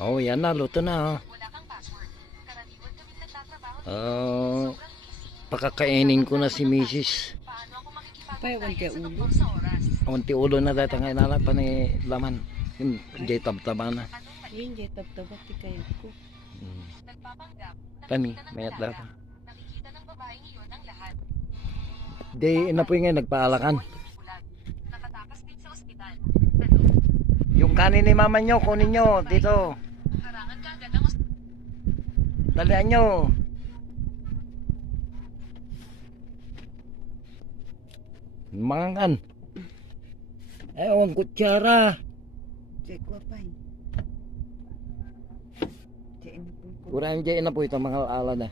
Oh, yan na, luto na. Oh, pakakainin ko na si Mrs. Pay, wanti ulo. Unti ulo na dati nga inalap pa ni laman. Yung jay tab-taba na. Yun, jay tab-tabak ti kayo ko. Kani, mayat dapat. Di, inapoy nga nagpaalakan. Yung kanin ni mama nyo, kunin nyo dito. Dalian nyo. Mangan. Ang kutsara. Check ko pa. Kurang dyan na po ito mga ala na.